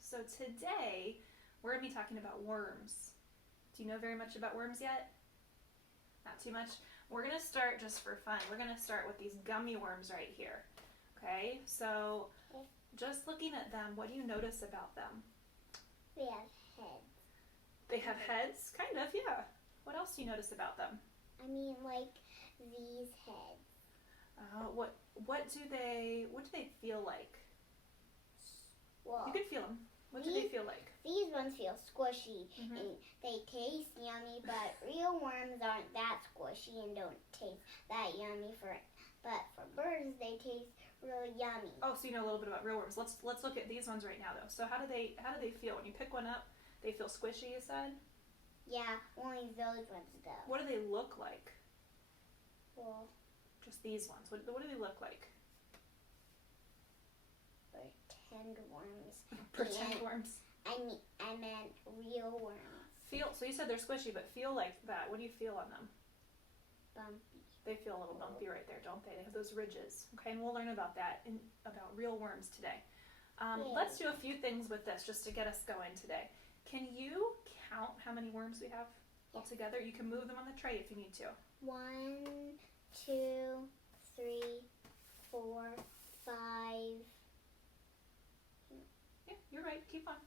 So today we're going to be talking about worms. Do you know very much about worms yet? Not too much? We're going to start just for fun. We're going to start with these gummy worms right here. Okay, so just looking at them, what do you notice about them? They have heads. They have heads? Kind of, yeah. What else do you notice about them? I mean, like these heads. What do they feel like? Well, you can feel them. What do they feel like? These ones feel squishy and they taste yummy, but real worms aren't that squishy and don't taste that yummy. But for birds, they taste really yummy. Oh, so you know a little bit about real worms. Let's look at these ones right now, though. So how do they feel when you pick one up? They feel squishy, you said? Yeah, only those ones do. What do they look like? Well, just these ones. What do they look like? Pretend worms. Pretend worms. I meant real worms. So you said they're squishy, but feel like that. What do you feel on them? Bumpy. They feel a little bumpy right there, don't they? They have those ridges. Okay, and we'll learn about that about real worms today. Let's do a few things with this just to get us going today. Can you count how many worms we have altogether? You can move them on the tray if you need to. 1, 2, 3, 4, 5. Yeah, you're right. Keep on.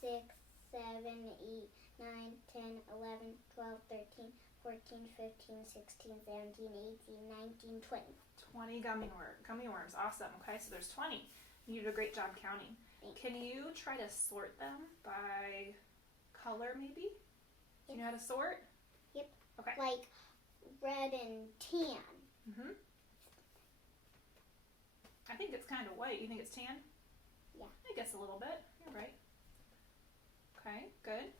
6, 7, 8, 9, 10, 11, 12, 13, 14, 15, 16, 17, 18, 19, 20. 20 gummy worms. Awesome. Okay, so there's 20. You did a great job counting. Can you try to sort them by color, maybe? Do you know how to sort? Yep. Okay. Like red and tan. I think it's kind of white. You think it's tan? Yeah. I guess a little bit. You're right. Okay, good.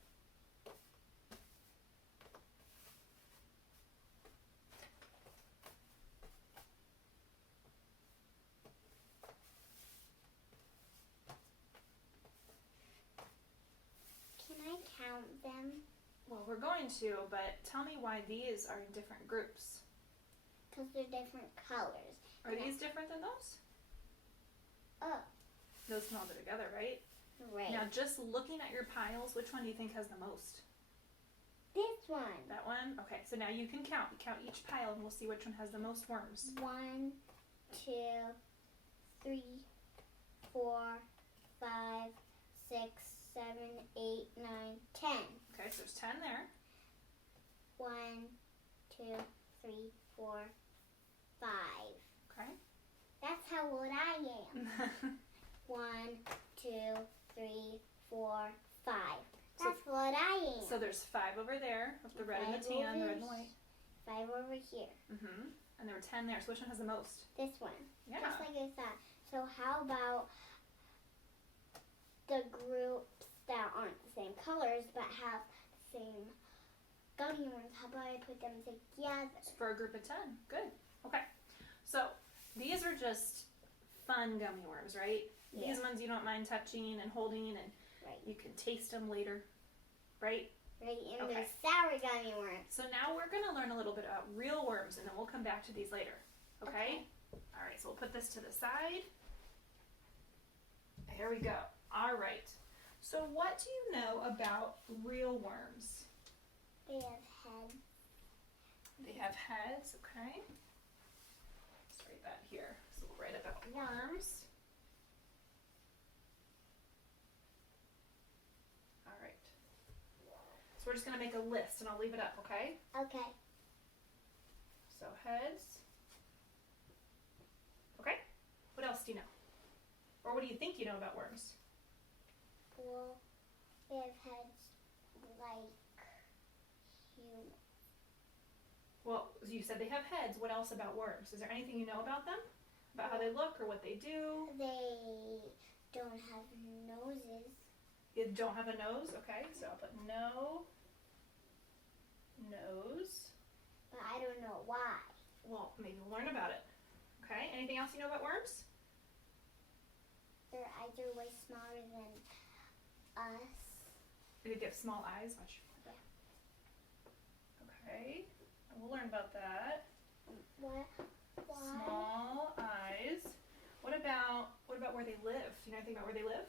Can I count them? Well, we're going to, but tell me why these are in different groups. Because they're different colors. Are these different than those? Oh. Those can all go together, right? Right. Now, just looking at your piles, which one do you think has the most? This one. That one? Okay, so now you can count. You count each pile and we'll see which one has the most worms. 1, 2, 3, 4, 5, 6, 7, 8, 9, 10. Okay, so there's 10 there. 1, 2, 3, 4, 5. Okay. That's how old I am. 1, 2, 3, 4, 5. That's what I am. So there's 5 over there with the red and the tan, the red and the white. 5 over here. And there were 10 there. So which one has the most? This one. Yeah. Just like I thought. So how about the groups that aren't the same colors but have the same gummy worms? How about I put them together? For a group of 10. Good. Okay. So these are just fun gummy worms, right? Yeah. These ones you don't mind touching and holding, and you can taste them later, right? Right, and the sour gummy worms. So now we're going to learn a little bit about real worms, and then we'll come back to these later. Okay? All right, so we'll put this to the side. There we go. All right. So what do you know about real worms? They have heads. They have heads, okay. Let's write that here. So we'll write about worms. All right. So we're just going to make a list, and I'll leave it up, okay? Okay. So heads. Okay. What else do you know? Or what do you think you know about worms? Well, they have heads like humans. Well, you said they have heads. What else about worms? Is there anything you know about them? About how they look or what they do? They don't have noses. You don't have a nose? Okay, so I'll put no nose. But I don't know why. Well, maybe we'll learn about it. Okay, anything else you know about worms? Their eyes are way smaller than us. They have small eyes. Watch. Yeah. Okay, we'll learn about that. What? Why? Small eyes. What about where they live? Do you know anything about where they live?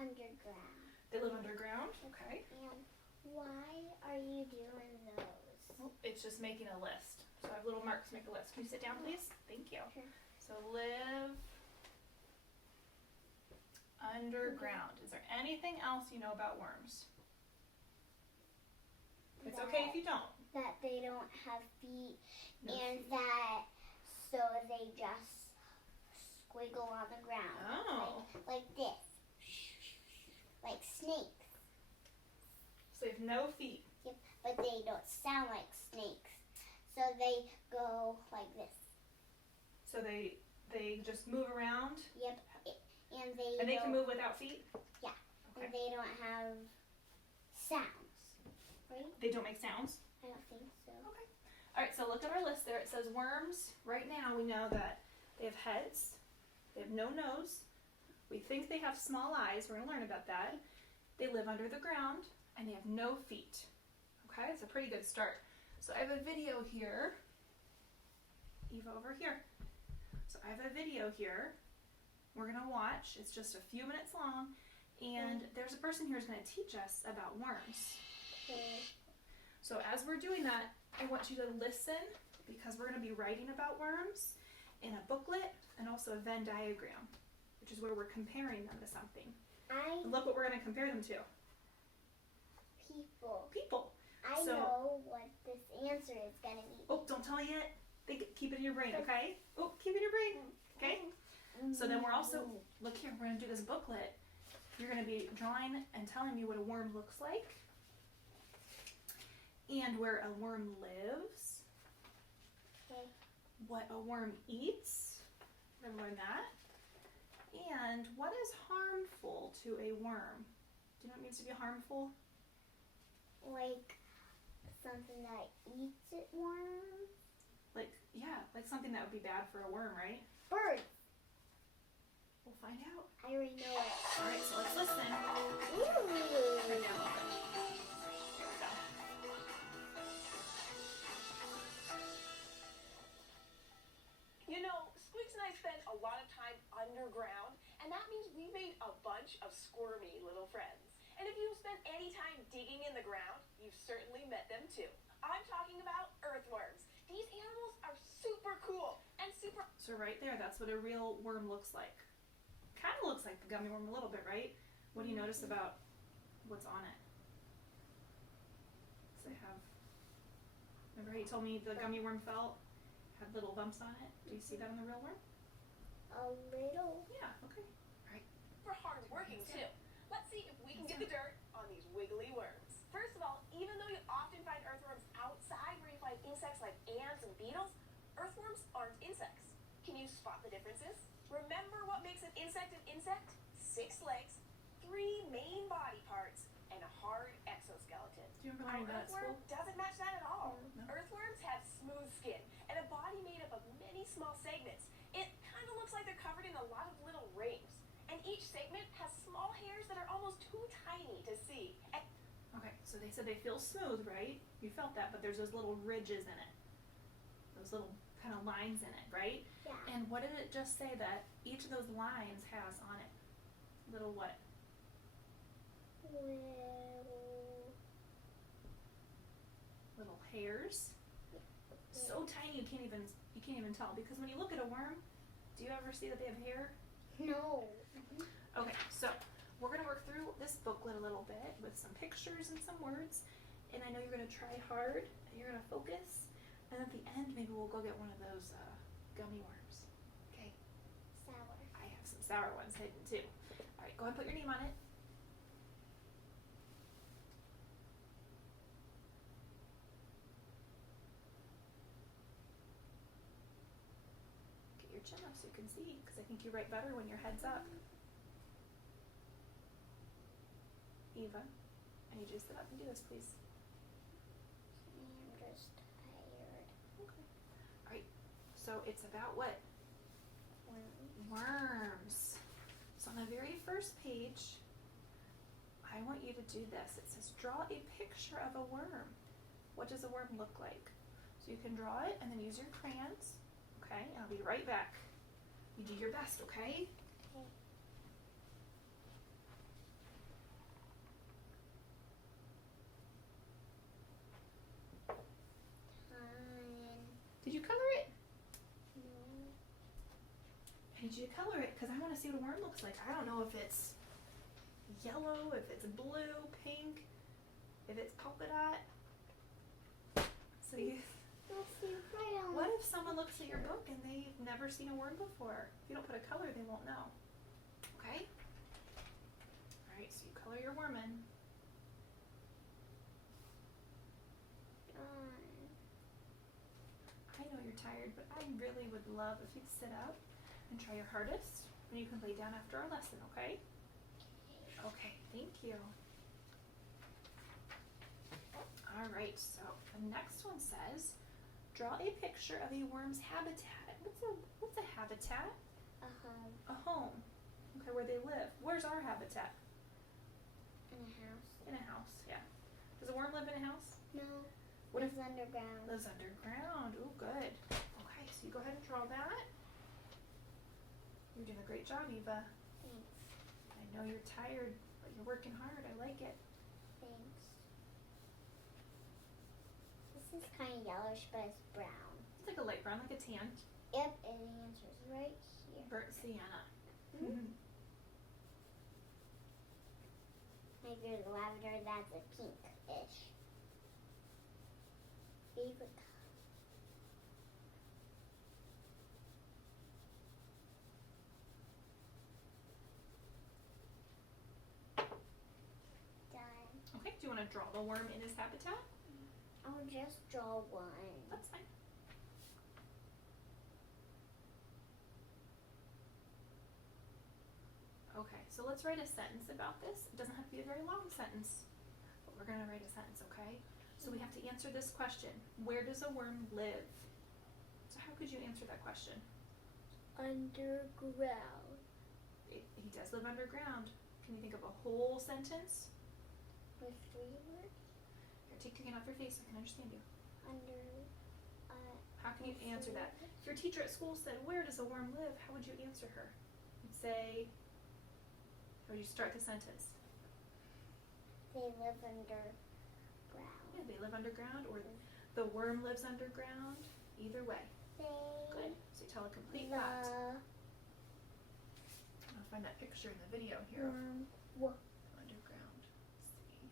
underground. They live underground? Okay. And why are you doing those? Well, it's just making a list. So I have little marks make a list. Can you sit down, please? Thank you. Sure. So live underground. Is there anything else you know about worms? It's okay if you don't. That they don't have feet, No and feet. that so they just squiggle on the ground. Oh. Like this. Like snakes. So they have no feet. Yep, but they don't sound like snakes. So they go like this. So they just move around. Yep, and they can move without feet? Yeah. Okay. And they don't have sounds, right? They don't make sounds? I don't think so. Okay. All right, so look at our list there. It says worms. Right now we know that they have heads. They have no nose. We think they have small eyes. We're going to learn about that. They live under the ground, and they have no feet. Okay, it's a pretty good start. So I have a video here. Eva, over here. So I have a video here we're going to watch. It's just a few minutes long, and there's a person here who's going to teach us about worms. Okay. So as we're doing that, I want you to listen, because we're going to be writing about worms in a booklet and also a Venn diagram, which is where we're comparing them to something. And look what we're going to compare them to. People. I So- know what this answer is going to be. Oh, don't tell me yet. Keep it in your brain, okay? Oh, keep it in your brain, okay? So then we're also, look here, we're going to do this booklet. You're going to be drawing and telling me what a worm looks like and where a worm lives, Okay. what a worm eats, we're going to learn that, and what is harmful to a worm. Do you know what it means to be harmful? Like something that eats it worms? Like something that would be bad for a worm, right? Birds. We'll find out. I already know it. All right, so let's listen. Ooh. Turn down a little bit. There we go. You know, Squeaks and I spend a lot of time underground, and that means we made a bunch of squirmy little friends. And if you've spent any time digging in the ground, you've certainly met them too. I'm talking about earthworms. These animals are super cool and super... So right there, that's what a real worm looks like. Kind of looks like the gummy worm a little bit, right? What do you notice about what's on it? So they have, remember how you told me the gummy worm felt? Had little bumps on it. Do you see that on the real worm? A little. Yeah, okay. super hard working too. Let's see if we can get the dirt on these wiggly worms. First of all, even though you often find earthworms outside where you find insects like ants and beetles, earthworms aren't insects. Can you spot the differences? Remember what makes an insect an insect? 6 legs, 3 main body parts, and a hard exoskeleton. Do you remember Our learning that at earthworm school? doesn't match that at all. No. Earthworms have smooth skin and a body made up of many small segments. It kind of looks like they're covered in a lot of little rings. And each segment has small hairs that are almost too tiny to see. And Okay, so they said they feel smooth, right? You felt that, but there's those little ridges in it. Those little kind of lines in it, right? Yeah. And what did it just say that each of those lines has on it? Little what? Little hairs. So tiny you can't even tell, because when you look at a worm, do you ever see that they have hair? No. Okay, so we're going to work through this booklet a little bit with some pictures and some words, and I know you're going to try hard and you're going to focus, and at the end maybe we'll go get one of those gummy worms. Okay, Sour. I have some sour ones hidden too. All right, go ahead and put your name on it. Get your chin up so you can see, because I think you write better when your head's up. Eva, I need you to sit up and do this, please. I'm just tired. Okay. All right. So it's about what? Worms. So on the very first page, I want you to do this. It says draw a picture of a worm. What does a worm look like? So you can draw it and then use your crayons. Okay, and I'll be right back. You do your best, okay? Okay. I need you to color it because I want to see what a worm looks like. I don't know if it's yellow, if it's blue, pink, if it's polka dot. So what if someone looks at your book and they've never seen a worm before? If you don't put a color, they won't know. Okay? Alright, so you color your worm in. I know you're tired, but I really would love if you'd sit up and try your hardest, and you can lay down after our lesson, okay? Okay, thank you. Alright, so the next one says, draw a picture of a worm's habitat. What's a habitat? A home. A home. Okay, where they live. Where's our habitat? In a house. In a house, yeah. Does a worm live in a house? No. What Lives underground. Lives underground. Ooh, good. Okay, so you go ahead and draw that. You're doing a great job, Eva. Thanks. I know you're tired, but you're working hard. I like it. Thanks. This is kind of yellowish, but it's brown. It's like a light brown, like a tan. Yep, and the answer is right here. Burnt sienna. Mm-hmm. Maybe the lavender, that's a pink-ish. Favorite color. Done. Okay, do you want to draw the worm in his habitat? I'll just draw one. That's fine. Okay, so let's write a sentence about this. It doesn't have to be a very long sentence, but we're going to write a sentence, okay? So we have to answer this question. Where does a worm live? So how could you answer that question? Underground. He does live underground. Can you think of a whole sentence? With 3 words? Here, take your hand off your face so I can understand you. How can you answer that? If your teacher at school said, where does a worm live? How would you answer her? You'd say, how would you start the sentence? They live underground. Yeah, they live underground, or the worm lives underground. Either way. Good. So you tell a complete fact. I'll find that picture in the video here of underground. See.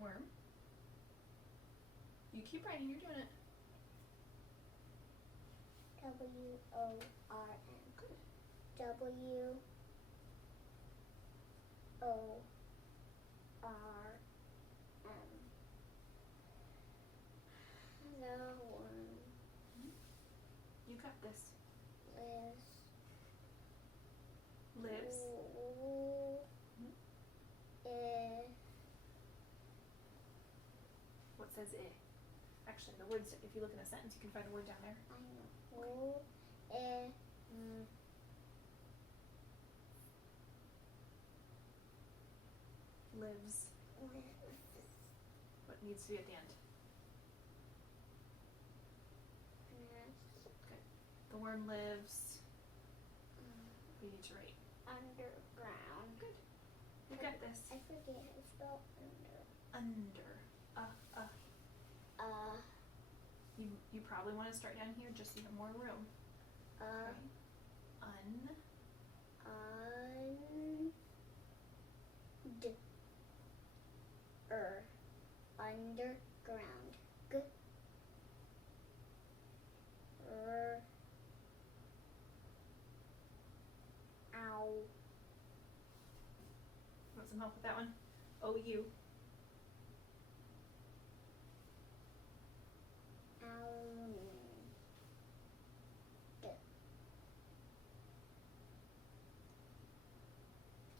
Worm. You keep writing, you're doing it. W-O-R-M. Good. W-O-R-M. The worm You got this. lives. What says it? Actually, the words, if you look in a sentence, you can find a word down there. I know. Lives. What needs to be at the end? The worm lives. We need to write. Underground. Good. You got this. I forget how to spell under. Under. You probably want to start down here just so you have more room. Okay. Underground. Ow. Want some help with that one? O-U.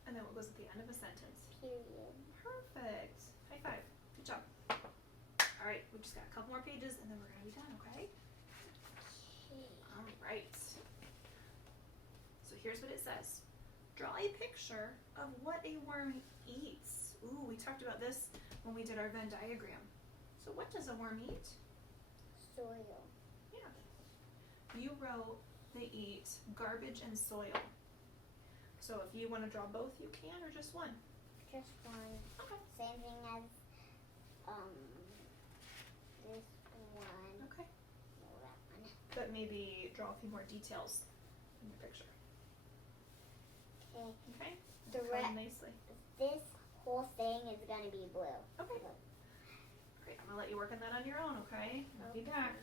And then what goes at the end of a sentence? Period. Perfect. High five. Good job. All right, we just got a couple more pages and then we're gonna be done, okay? All right. So here's what it says. Draw a picture of what a worm eats. Ooh, we talked about this when we did our Venn diagram. So what does a worm eat? Soil. Yeah. You wrote they eat garbage and soil. So if you want to draw both, you can, or just one? Just one. Okay. Same thing as this one. maybe draw a few more details in your picture. Okay. Okay? The Color red. nicely. This whole thing is gonna be blue. Okay. Great. I'm gonna let you work on that on your own, okay? I'll be back.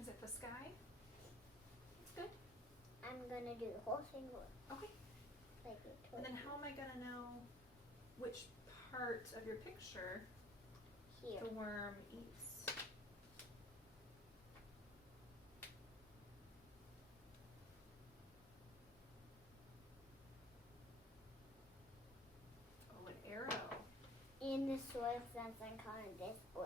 Is it the sky? That's good. I'm gonna do the whole thing blue. Okay. Like you told And then me. how am I gonna know which part of your picture Here. the worm eats? Oh, an arrow. In the soil sense, I'm calling this blue.